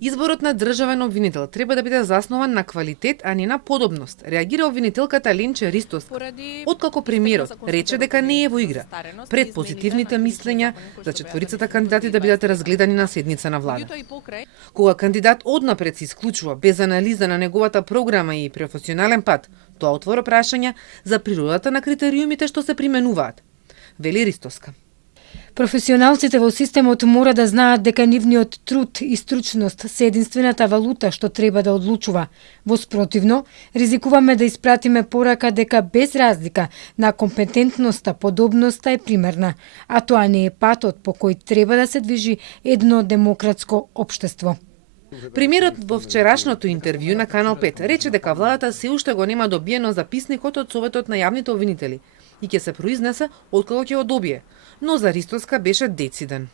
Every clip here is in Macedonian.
Изборот на државен обвинител треба да биде заснован на квалитет, а не на подобност, реагира обвинителката Ленче Ристовска. Откако премиерот рече дека не е во игра, пред позитивните мислења за четворицата кандидати да бидат разгледани на седница на влада. Кога кандидат однапред се исклучува без анализа на неговата програма и професионален пат, тоа отвора прашања за природата на критериумите што се применуваат, вели Ристовска. Професионалците во системот мора да знаат дека нивниот труд и стручност се единствената валута што треба да одлучува. Во спротивно, ризикуваме да испратиме порака дека без разлика на компетентноста, подобноста е примерна, а тоа не е патот по кој треба да се движи едно демократско општество. Премиерот во вчерашното интервју на Канал 5 рече дека владата се уште го нема добиено записникот од Советот на јавните обвинители и ќе се произнесе откако ќе го добие, но за Ристовска беше дециден.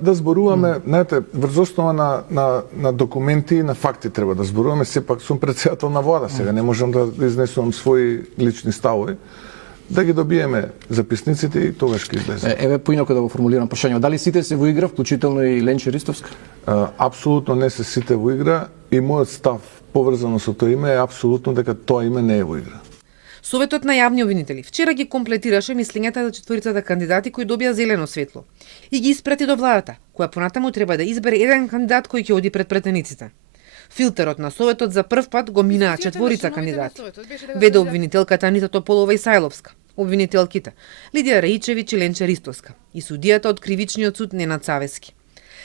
Да зборуваме, знаете, врз основа на документи и на факти треба да зборуваме, сепак сум председател на влада сега, не можам да изнесувам своји лични ставови. Да ги добиеме записниците и тогаш ќе излезе. Еве поинаку да го формулирам прашање. Дали сите се во игра, вклучително и Ленче Ристовска? Апсолутно не се сите во игра и мојот став поврзано со тоа име е апсолутно дека тоа име не е во игра. Советот на јавни обвинители вчера ги комплетираше мислењата за четворицата кандидати кои добија зелено светло и ги испрати до владата, која понатаму треба да избере еден кандидат кој ќе оди пред претениците. Филтерот на Советот за прв пат го минаа четворица кандидати. Веде обвинителката Анита Тополова Исајловска, обвинителките Лидија Раичевиќ и Ленче Ристовска и судијата од Кривичниот суд Ненад Савески.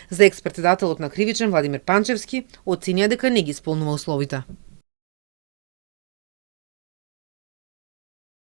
За екс-председателот на Кривичен Владимир Панчевски оценија дека не ги исполнува условите.